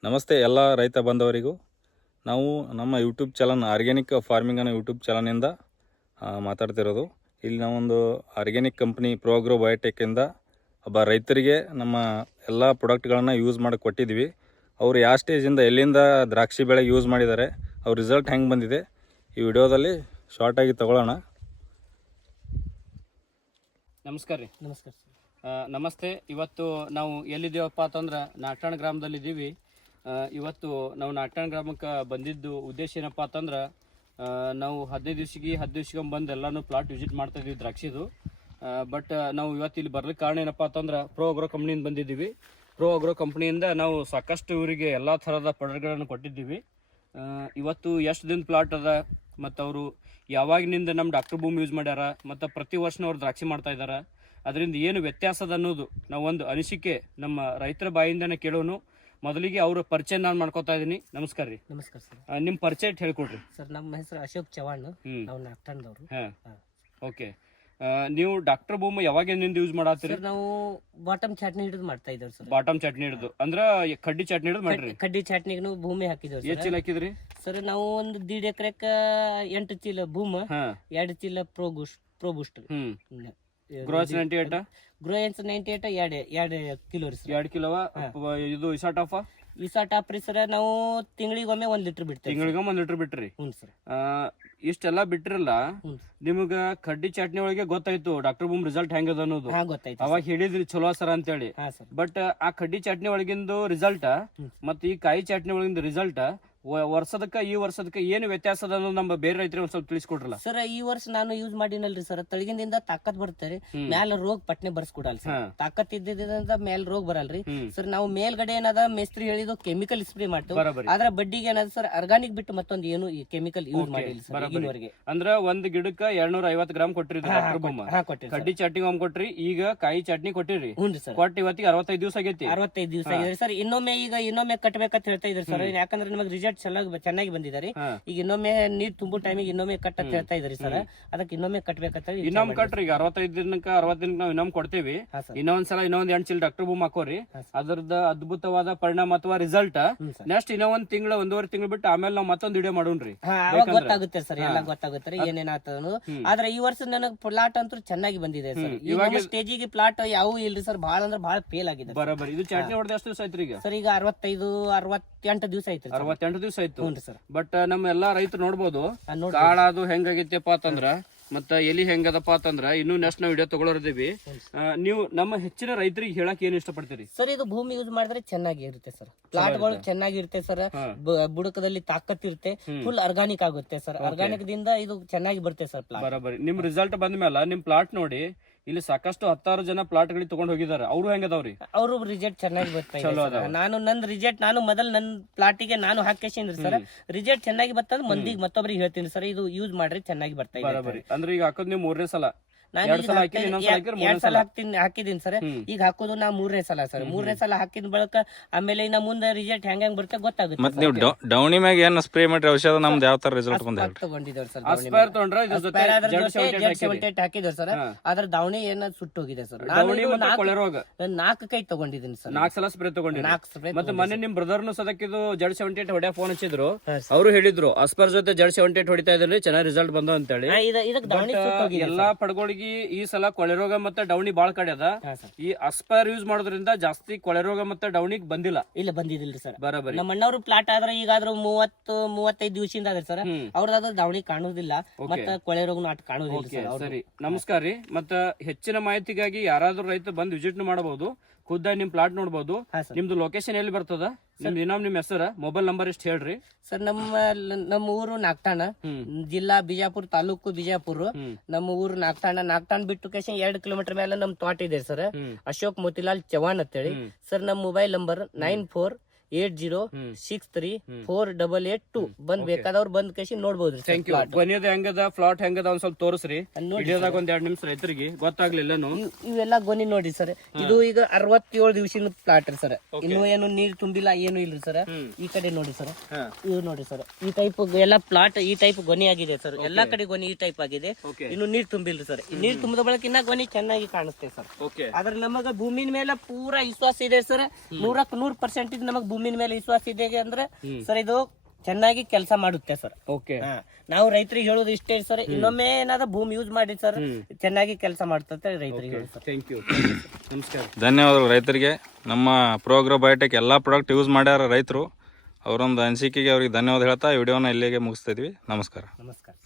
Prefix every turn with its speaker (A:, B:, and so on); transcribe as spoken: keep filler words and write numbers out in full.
A: ನಮಸ್ತೆ ಎಲ್ಲ ರೈತ ಬಂದವರಿಗೂ. ನಾವು ನಮ್ಮ ಯೂಟ್ಯೂಬ್ ಚಾನಲ್ ಆರ್ಗ್ಯಾನಿಕ್ ಫಾರ್ಮಿಂಗ್ ಅನ್ನೋ ಯೂಟ್ಯೂಬ್ ಚಾನಲ್ನಿಂದ ಮಾತಾಡ್ತಿರೋದು. ಇಲ್ಲಿ ನಾವೊಂದು ಆರ್ಗ್ಯಾನಿಕ್ ಕಂಪ್ನಿ ಪ್ರೋಗ್ರೋ ಬಯೋಟೆಕ್ಕಿಂದ ಒಬ್ಬ ರೈತರಿಗೆ ನಮ್ಮ ಎಲ್ಲ ಪ್ರಾಡಕ್ಟ್ಗಳನ್ನು ಯೂಸ್ ಮಾಡಿ ಕೊಟ್ಟಿದ್ವಿ. ಅವರು ಯಾವ ಸ್ಟೇಜಿಂದ ಎಲ್ಲಿಂದ ದ್ರಾಕ್ಷಿ ಬೆಳೆ ಯೂಸ್ ಮಾಡಿದ್ದಾರೆ, ಅವ್ರ ರಿಸಲ್ಟ್ ಹೆಂಗೆ ಬಂದಿದೆ ಈ ವಿಡಿಯೋದಲ್ಲಿ ಶಾರ್ಟಾಗಿ ತಗೊಳ್ಳೋಣ.
B: ನಮಸ್ಕಾರ ರೀ.
C: ನಮಸ್ಕಾರ ಸರ್.
B: ನಮಸ್ತೆ. ಇವತ್ತು ನಾವು ಎಲ್ಲಿದ್ದೀವಪ್ಪ ಅಂತಂದ್ರೆ ನಾಟ್ಯಾಣ ಗ್ರಾಮದಲ್ಲಿದ್ದೀವಿ. ಇವತ್ತು ನಾವು ನಾಟ್ಯಾಣ ಗ್ರಾಮಕ್ಕೆ ಬಂದಿದ್ದು ಉದ್ದೇಶ ಏನಪ್ಪ ಅಂತಂದ್ರೆ ನಾವು ಹದಿನೈದು ದಿವ್ಸಿಗೆ ಹದಿನೈದು ದಿವ್ಸಿಗೆ ಬಂದು ಎಲ್ಲನೂ ಪ್ಲಾಟ್ ವಿಸಿಟ್ ಮಾಡ್ತಾ ಇದ್ವಿ ದ್ರಾಕ್ಷಿದು. ಬಟ್ ನಾವು ಇವತ್ತು ಇಲ್ಲಿ ಬರ್ಲಿಕ್ಕೆ ಕಾರಣ ಏನಪ್ಪ ಅಂತಂದ್ರೆ ಪ್ರೋ ಅಗ್ರೋ ಕಂಪ್ನಿಯಿಂದ ಬಂದಿದ್ದೀವಿ. ಪ್ರೋ ಅಗ್ರೋ ಕಂಪ್ನಿಯಿಂದ ನಾವು ಸಾಕಷ್ಟು ಇವರಿಗೆ ಎಲ್ಲ ಥರದ ಪ್ರಾಡಕ್ಟ್ಗಳನ್ನು ಕೊಟ್ಟಿದ್ದೀವಿ. ಇವತ್ತು ಎಷ್ಟು ದಿನ ಪ್ಲಾಟ್ ಅದ ಮತ್ತು ಅವರು ಯಾವಾಗಿನಿಂದ ನಮ್ಮ ಡಾಕ್ಟರ್ ಬೂಮ್ ಯೂಸ್ ಮಾಡ್ಯಾರ ಮತ್ತು ಪ್ರತಿ ವರ್ಷ ಅವ್ರು ದ್ರಾಕ್ಷಿ ಮಾಡ್ತಾ ಇದ್ದಾರೆ, ಅದರಿಂದ ಏನು ವ್ಯತ್ಯಾಸ ಅದ ಅನ್ನೋದು ನಾವು ಒಂದು ಅನಿಸಿಕೆ ನಮ್ಮ ರೈತರ ಬಾಯಿಂದನೇ ಕೇಳೋನು. ಮೊದಲಿಗೆ ಅವ್ರ ಪರಿಚಯ ನಾನು ಮಾಡ್ಕೊತಾ ಇದ್ದೀನಿ. ನಮಸ್ಕಾರ ರೀ.
C: ನಮಸ್ಕಾರ ಸರ್.
B: ನಿಮ್ಮ ಪರಿಚಯ ಹೇಳ್ಕೊಡ್ರಿ
C: ಸರ್. ನಮ್ಮ ಹೆಸರು ಅಶೋಕ್ ಚವಾಣ್, ನಾವು ನಾಗ್ತಾಂಡದವರು.
B: ಹಾಂ, ಓಕೆ. ನೀವು ಡಾಕ್ಟರ್ ಬೂಮ್ ಯಾವಾಗಿನಿಂದ ಯೂಸ್ ಮಾಡತ್ತೀರಿ?
C: ನಾವು ಬಾಟಮ್ ಚಟ್ನಿ ಹಿಡಿದು ಮಾಡ್ತಾ ಇದ್ದೇವೆ ಸರ್.
B: ಬಾಟಮ್ ಚಟ್ನಿ ಹಿಡಿದು ಅಂದ್ರೆ ಕಡ್ಡಿ ಚಟ್ನಿ ಹಿಡಿದು ಮಾಡ್ರಿ?
C: ಕಡ್ಡಿ ಚಟ್ನಿಗೂ ಭೂಮಿ ಹಾಕಿದ್ದೇವೆ.
B: ಎಷ್ಟು ಚೀಲ ಹಾಕಿದ್ರಿ
C: ಸರ್? ನಾವು ಒಂದು ದೀಡ್ ಎಕರೆಕ ಎಂಟು ಚೀಲ ಭೂಮ, ಎರಡು ಚೀಲ ಪ್ರೋ ಬೂಸ್ಟ್ ಪ್ರೋ ಬೂಸ್ಟ್
B: ಹ್ಮ್ ಗ್ರೋಸ್ ನೈಂಟಿ ಏಟ್
C: ಗ್ರೋಯನ್ಸ್ ನೈಂಟಿ ಏಟ್ ಎರಡು ಎರಡು ಕಿಲೋ ರೀ ಸರ್.
B: ಎರಡು ಕಿಲೋ. ಇದು ಇಸಾಟಾಫ
C: ಇಸಾಟಾಪ್ ರೀ ಸರ್. ನಾವು ತಿಂಗಳಿಗೊಮ್ಮೆ ಒಂದ್ ಲೀಟರ್ ಬಿಡ್ತೀವಿ.
B: ತಿಂಗಳಿಗೊಮ್ಮೆ ಒಂದ್ ಲೀಟರ್ ಬಿಟ್ರಿ?
C: ಹ್ಞೂ ಸರ್.
B: ಇಷ್ಟೆಲ್ಲ ಬಿಟ್ಟಿರಲ್ಲ, ನಿಮಗ ಕಡ್ಡಿ ಚಟ್ನಿ ಒಳಗೆ ಗೊತ್ತಾಯ್ತು ಡಾಕ್ಟರ್ ಬೂಮ್ ರಿಸಲ್ಟ್ ಹೆಂಗದ ಅನ್ನೋದು.
C: ಗೊತ್ತಾಯ್ತು.
B: ಅವಾಗ ಹೇಳಿದ್ರಿ ಚಲೋ ಸರ್ ಅಂತೇಳಿ. ಬಟ್ ಆ ಕಡ್ಡಿ ಚಟ್ನಿ ಒಳಗಿಂದು ರಿಸಲ್ಟ್ ಮತ್ತ ಈ ಕಾಯಿ ಚಟ್ನಿ ಒಳಗಿಂದ ರಿಸಲ್ಟ್ ವರ್ಷದಕ್ಕ ಈ ವರ್ಷದಕ್ಕ ಏನು ವ್ಯತ್ಯಾಸ ಅದ ಅನ್ನೋದು ನಮ್ಮ ಬೇರೆ ರೈತರಿಗೆ ಒಂದ್ ಸ್ವಲ್ಪ ತಿಳಿಸ್ಕೊಡ್ರಲ್ಲ
C: ಸರ್. ಈ ವರ್ಷ ನಾನು ಯೂಸ್ ಮಾಡಿನಲ್ರಿ ಸರ್, ತಳಗಿಂದ ತಾಕತ್ ಬರ್ತಾರೆ, ಮ್ಯಾಲ ರೋಗ ಪಟ್ನೆ ಬರ್ಸ್ಕೊಡಲ್ ಸರ್. ತಾಕತ್ ಇದ್ದಿದ್ರಿಂದ ಮೇಲ್ ರೋಗ ಬರಲ್ರಿ ಸರ್. ನಾವು ಮೇಲ್ಗಡೆ ಏನದ ಮೇಸ್ತ್ರಿ ಹೇಳಿದ್ದು ಕೆಮಿಕಲ್ ಸ್ಪ್ರೇ ಮಾಡ್ತೇವೆ, ಆದ್ರ ಬಡ್ಡಿಗೆ ಏನದ ಸರ್ ಆರ್ಗಾನಿಕ್ ಬಿಟ್ಟು ಮತ್ತೊಂದು ಏನು ಕೆಮಿಕಲ್ ಯೂಸ್ ಮಾಡಿಲ್ಲ ಸರ್ ಈಗಿನವರೆಗೆ.
B: ಅಂದ್ರ ಒಂದ್ ಗಿಡಕ್ಕ ಎರಡ್ನೂರ ಐವತ್ ಗ್ರಾಮ್ ಕೊಟ್ರಿ ಕಡ್ಡಿ ಚಟ್ನಿ ಒಮ್ಮೆ ಕೊಟ್ರಿ, ಈಗ ಕಾಯಿ ಚಟ್ನಿ ಕೊಟ್ಟಿರಿ.
C: ಹ್ಞೂ ಸರ್.
B: ಕೊಟ್ಟು ಇವತ್ತಿಗೆ ಅರವತ್ತೈದು ದಿವಸ ಆಗೈತಿ.
C: ಅರವತ್ತೈದು ದಿವಸ ಆಗಿದೆ ಸರ್. ಇನ್ನೊಮ್ಮೆ ಈಗ ಇನ್ನೊಮ್ಮೆ ಕಟ್ಬೇಕಂತ ಹೇಳ್ತಾ ಇದ್ರಿ ಸರ್, ಯಾಕಂದ್ರೆ ನಿಮಗೆ ರಿಸಲ್ಟ್ ಚೆನ್ನಾಗಿ ಬಂದಿದ್ದಾರೆ. ಈಗ ಇನ್ನೊಮ್ಮೆ ನೀರ್ ತುಂಬೋ ಟೈಮಿಗೆ ಇನ್ನೊಮ್ಮೆ ಕಟ್ ಅಂತ ಹೇಳ್ತಾ ಇದ್ರಿ ಸರ್, ಅದಕ್ಕೆ ಇನ್ನೊಮ್ಮೆ ಕಟ್ಬೇಕಂತ.
B: ಇನ್ನೊಮ್ಮೆ ಕಟ್ರಿ. ಈಗ ಅರವತ್ತೈದು ದಿನಕ್ಕ ಅರವತ್ತು ದಿನಕ್ಕೆ ನಾವು ಇನ್ನೊಮ್ಮೆ ಕೊಡ್ತೀವಿ. ಇನ್ನೊಂದ್ಸಲ ಇನ್ನೊಂದ್ ಎಂಟು ಚೀಲ ಡಾಕ್ಟರ್ ಬೂಮ್ ಹಾಕೋರಿ. ಅದ್ರದ್ದು ಅದ್ಭುತವಾದ ಪರಿಣಾಮ ಅಥವಾ ರಿಸಲ್ಟ್ ನೆಕ್ಸ್ಟ್ ಇನ್ನೊಂದ್ ತಿಂಗಳ ಒಂದೂವರೆ ತಿಂಗಳು ಬಿಟ್ಟು ಆಮೇಲೆ ನಾವು ಮತ್ತೊಂದು ವಿಡಿಯೋ ಮಾಡೋಣ್ರಿ.
C: ಗೊತ್ತಾಗುತ್ತೆ ಸರ್, ಎಲ್ಲ ಗೊತ್ತಾಗುತ್ತೆ ಏನೇನಾಗ್ತದ ಅನ್ನೋದು. ಆದ್ರೆ ಈ ವರ್ಷ ನನಗೆ ಪ್ಲಾಟ್ ಅಂತೂ ಚೆನ್ನಾಗಿ ಬಂದಿದೆ ಸರ್. ಇವಾಗ ಸ್ಟೇಜಿಗೆ ಪ್ಲಾಟ್ ಯಾವ ಇಲ್ರಿ ಸರ್, ಬಹಳ ಅಂದ್ರೆ ಬಹಳ ಫೇಲ್ ಆಗಿದೆ.
B: ಬರೋಬರಿ. ಇದು ಚಟ್ನಿ ಹೊಡೆದ ಎಷ್ಟು ದಿವಸ ಆಯ್ತು ಈಗ
C: ಸರ್? ಈಗ ಅರವತ್ತೈದು ಅರವತ್ತೆಂಟು ದಿವಸ ಆಯ್ತು.
B: ಅರವತ್ತೆಂಟು ದಿವಸ ಆಯ್ತು. ಬಟ್ ನಮ್ಮ ಎಲ್ಲಾ ರೈತರು ನೋಡ್ಬೋದು ಕಾಳದು ಹೆಂಗಾಗೈತಪ್ಪ ಅಂತಂದ್ರ ಮತ್ತ ಎಲಿ ಹೆಂಗದಪ್ಪ ಅಂತಂದ್ರ ಇನ್ನು ನೆಕ್ಸ್ಟ್ ನಾವು ವಿಡಿಯೋ ತಗೊಳೋರ್ದೀವಿ. ನೀವು ನಮ್ಮ ಹೆಚ್ಚಿನ ರೈತರಿಗೆ ಹೇಳಕ್ ಏನ್ ಇಷ್ಟಪಡ್ತೀರಿ
C: ಸರ್? ಇದು ಭೂಮಿ ಯೂಸ್ ಮಾಡಿದ್ರೆ ಚೆನ್ನಾಗಿ ಇರುತ್ತೆ ಸರ್, ಪ್ಲಾಟ್ ಗಳು ಚೆನ್ನಾಗಿರುತ್ತೆ ಸರ್, ಬುಡಕದಲ್ಲಿ ತಾಕತ್ ಇರುತ್ತೆ, ಫುಲ್ ಆರ್ಗಾನಿಕ್ ಆಗುತ್ತೆ ಸರ್. ಆರ್ಗಾನಿಕ್ ದಿಂದ ಇದು ಚೆನ್ನಾಗಿ ಬರುತ್ತೆ ಸರ್ ಪ್ಲಾಟ್.
B: ಬರೋಬರಿ. ನಿಮ್ ರಿಸಲ್ಟ್ ಬಂದ ಮೇಲೆ ನಿಮ್ ಪ್ಲಾಟ್ ನೋಡಿ ಇಲ್ಲಿ ಸಾಕಷ್ಟು ಹತ್ತಾರು ಜನ ಪ್ಲಾಟ್ ಗಳಿಗೆ ತಗೊಂಡ್ ಹೋಗಿದಾರೆ. ಅವ್ರು ಹೆಂಗದವ್ರಿ? ಅವರು
C: ರಿಸಲ್ಟ್ ಚೆನ್ನಾಗಿ ಬರ್ತಾ. ನಾನು ನನ್ ರಿಸಲ್ಟ್ ನಾನು ಮೊದಲ್ ನನ್ ಪ್ಲಾಟಿಗೆ ನಾನು ಹಾಕೇಸಿನ್ರಿ ಸರ್, ರಿಸಲ್ಟ್ ಚೆನ್ನಾಗಿ ಬರ್ತದ. ಮಂದಿಗೆ ಮತ್ತೊಬ್ರಿಗೆ ಹೇಳ್ತೀನಿ ಸರ್, ಇದು ಯೂಸ್ ಮಾಡ್ರಿ ಚೆನ್ನಾಗಿ ಬರ್ತಾ ಇದೆ.
B: ಬರೋಬರಿ. ಅಂದ್ರೆ ಈಗ ಹಾಕೋದ್ ನೀವು ಮೂರನೇ ಸಲ
C: ಎರಡ್ ಸಲ ಹಾಕ್ತೀನಿ ಹಾಕಿದೀನಿ ಸರ್. ಈಗ ಹಾಕೋದು ನಾ ಮೂರನೇ ಸಲ ಸರ್. ಮೂರನೇ ಸಲ ಹಾಕಿದ ಬಳಕ ಆಮೇಲೆ ಇನ್ನ ಮುಂದೆ ರಿಸಲ್ಟ್ ಹೆಂಗ್ ಹೆಂಗ್ ಬರುತ್ತೆ ಗೊತ್ತಾಗುತ್ತೆ.
A: ಮತ್ತೆ ನೀವು ಡೌನಿ ಮ್ಯಾಗ ಏನ್ ಸ್ಪ್ರೇ ಮಾಡಿ ಔಷಧ ನಮ್ದು ಯಾವ ತರ ರಿಸಲ್ಟ್ ಬಂದ
C: ತಗೊಂಡಿದ್ದೇವೆ ಸರ್.
B: ಅಸ್ಪೈರ್ ತಗೊಂಡ್ರ
C: ಹಾಕಿದ್ದೇವೆ ಸರ್, ಅದ್ರ ದಾವಣಿ ಏನ ಸುಟ್ಟು ಹೋಗಿದೆ ಸರ್. ನಾಲ್ಕು ಕೈ ತಗೊಂಡಿದ್ದೀನಿ ಸರ್,
B: ನಾಲ್ಕು ಸಲ ಸ್ಪ್ರೇ ತಗೊಂಡಿ.
C: ನಾಲ್ಕು ಸ್ಪ್ರೇ.
B: ಮತ್ತೆ ಮೊನ್ನೆ ನಿಮ್ ಬ್ರದರ್ನು ಸದಕ್ಕಿದು ಜಡ್ ಸೆವೆಂಟಿ ಏಟ್ ಹೊಡ್ಯಾ ಫೋನ್ ಹಚ್ಚಿದ್ರು, ಅವರು ಹೇಳಿದ್ರು ಅಸ್ಪರ್ ಜೊತೆ ಜಡ್ ಸೆವೆಂಟಿ ಏಟ್ ಹೊಡಿತಾ ಇದ್ರಿ, ಚೆನ್ನಾಗಿ ರಿಸಲ್ಟ್ ಬಂದ ಅಂತ ಹೇಳಿ. ಎಲ್ಲಾ ಪಡ್ಗಳಿಗೆ ಈ ಸಲ ಕೊಳೆ ರೋಗ ಮತ್ತೆ ಡೌನಿ ಬಾಳ್ ಕಡೆ ಅದ. ಈ ಅಸ್ಪೈರ್ ಯೂಸ್ ಮಾಡೋದ್ರಿಂದ ಜಾಸ್ತಿ ಕೊಳೆ ರೋಗ ಮತ್ತೆ ಡೌನಿ ಬಂದಿಲ್ಲ.
C: ಇಲ್ಲ ಬಂದಿದಿಲ್ರಿ ಸರ್.
B: ಬರೋಬರಿ.
C: ನಮ್ಮ ಅಣ್ಣವ್ರು ಪ್ಲಾಟ್ ಆದ್ರೆ ಈಗಾದ್ರೂ ಮೂವತ್ತು ಮೂವತ್ತೈದು ದಿವಸದಿಂದ ಆದ್ರೆ ಸರ್, ಅವ್ರದಾದ್ರ ಡೌನಿ ಕಾಣುದಿಲ್ಲ ಮತ್ತೆ ಕೊಳೆ ರೋಗನು ಅಟ್ ಕಾಣುದಿಲ್ಲ.
B: ಸರಿ, ನಮಸ್ಕಾರ ರೀ. ಮತ್ತ ಹೆಚ್ಚಿನ ಮಾಹಿತಿಗಾಗಿ ಯಾರಾದ್ರೂ ರೈತ ಬಂದ್ ವಿಸಿಟ್ ಮಾಡಬಹುದು, ಖುದ್ದಾಗಿ ನಿಮ್ ಪ್ಲಾಟ್ ನೋಡಬಹುದು. ನಿಮ್ದು ಲೊಕೇಶನ್ ಎಲ್ಲಿ ಬರ್ತದ? ನಿಮ್ದು ಇನ್ನೊಮ್ಮೆ ನಿಮ್ ಹೆಸರ ಮೊಬೈಲ್ ನಂಬರ್ ಎಷ್ಟು ಹೇಳ್ರಿ
C: ಸರ್? ನಮ್ಮ ನಮ್ಮ ಊರು ನಾಗ್ತಾಣ, ಜಿಲ್ಲಾ ಬಿಜಾಪುರ, ತಾಲೂಕು ಬಿಜಾಪುರ. ನಮ್ಮ ಊರು ನಾಗ್ತಾಣ. ನಾಗ್ತಾಣ ಬಿಟ್ಟು ಕೇಶನ್ ಎರಡು ಕಿಲೋಮೀಟರ್ ಮೇಲೆ ನಮ್ ತೋಟ ಇದೆ ಸರ್, ಅಶೋಕ್ ಮೋತಿಲಾಲ್ ಚವಾಣ್ ಅಂತೇಳಿ ಸರ್. ನಮ್ಮ mobile number nine four eight zero six three four double eight two. ಬಂದ್ ಬೇಕಾದವ್ರು ಬಂದ್ ಕೇಸಿ ನೋಡ್ಬೋದು.
B: ಗೊನೆದ ಹೆಂಗದ ಪ್ಲಾಟ್ ಹೆಂಗದ ಒಂದ್ ಸ್ವಲ್ಪ ತೋರಿಸ್ರಿ ವಿಡಿಯೋದಾಗ ಒಂದ್ ಎರಡ್ ನಿಮಿಷ ರೈತರಿಗೆ ಗೊತ್ತಾಗ್ಲಿಲ್ಲ.
C: ಇವೆಲ್ಲ ಗೊನೆ ನೋಡಿ ಸರ್. ಇದು ಈಗ ಅರವತ್ತೇಳು ದಿವಸಿನ ಪ್ಲಾಟ್ ರೀ ಸರ್. ಇನ್ನು ಏನು ನೀರ್ ತುಂಬಿಲ್ಲ ಏನು ಇಲ್ರಿ ಸರ್. ಈ ಕಡೆ ನೋಡಿ ಸರ್, ಇವ್ ನೋಡಿ ಸರ್, ಈ ಟೈಪ್ ಎಲ್ಲಾ ಪ್ಲಾಟ್ ಈ ಟೈಪ್ ಗೊನೆ ಆಗಿದೆ ಸರ್. ಎಲ್ಲಾ ಕಡೆ ಗೊನೆ ಈ ಟೈಪ್ ಆಗಿದೆ. ಇನ್ನು ನೀರ್ ತುಂಬಿಲ್ರಿ ಸರ್. ನೀರ್ ತುಂಬಿದ ಬಳಕ ಇನ್ನ ಗೊನೆ ಚೆನ್ನಾಗಿ ಕಾಣಿಸ್ತೇವೆ ಸರ್. ಆದ್ರೆ ನಮಗ ಭೂಮಿನ ಮೇಲೆ ಪೂರಾ ವಿಶ್ವಾಸ ಇದೆ ಸರ್. ನೂರಕ್ ನೂರ್ ಪರ್ಸೆಂಟ್ ನಮಗ್ ಭೂಮಿನ ಮೇಲೆ ವಿಶ್ವಾಸ ಇದೆ ಅಂದ್ರೆ ಸರ್ ಇದು ಚೆನ್ನಾಗಿ ಕೆಲಸ ಮಾಡುತ್ತೆ ಸರ್.
B: ಓಕೆ,
C: ನಾವು ರೈತರಿಗೆ ಹೇಳೋದು ಇಷ್ಟೇ ಸರ್, ಇನ್ನೊಮ್ಮೆ ಏನಾದ್ರು ಭೂಮಿ ಯೂಸ್ ಮಾಡಿ ಸರ್ ಚೆನ್ನಾಗಿ ಕೆಲಸ ಮಾಡ್ತಂತ ರೈತರಿಗೆ ಹೇಳಿ ಸರ್.
B: ಥ್ಯಾಂಕ್ ಯು, ನಮಸ್ಕಾರ.
A: ಧನ್ಯವಾದಗಳು ರೈತರಿಗೆ. ನಮ್ಮ ಪ್ರೋಗ್ರೋ ಬಯೋಟೆಕ್ ಎಲ್ಲ ಪ್ರಾಡಕ್ಟ್ ಯೂಸ್ ಮಾಡ್ಯಾರ ರೈತರು. ಅವರೊಂದು ಅನಿಸಿಕೆಗೆ ಅವ್ರಿಗೆ ಧನ್ಯವಾದ ಹೇಳ್ತಾ ವಿಡಿಯೋನ ಇಲ್ಲಿಗೆ ಮುಗಿಸ್ತಾ ಇದ್ವಿ. ನಮಸ್ಕಾರ.
C: ನಮಸ್ಕಾರ.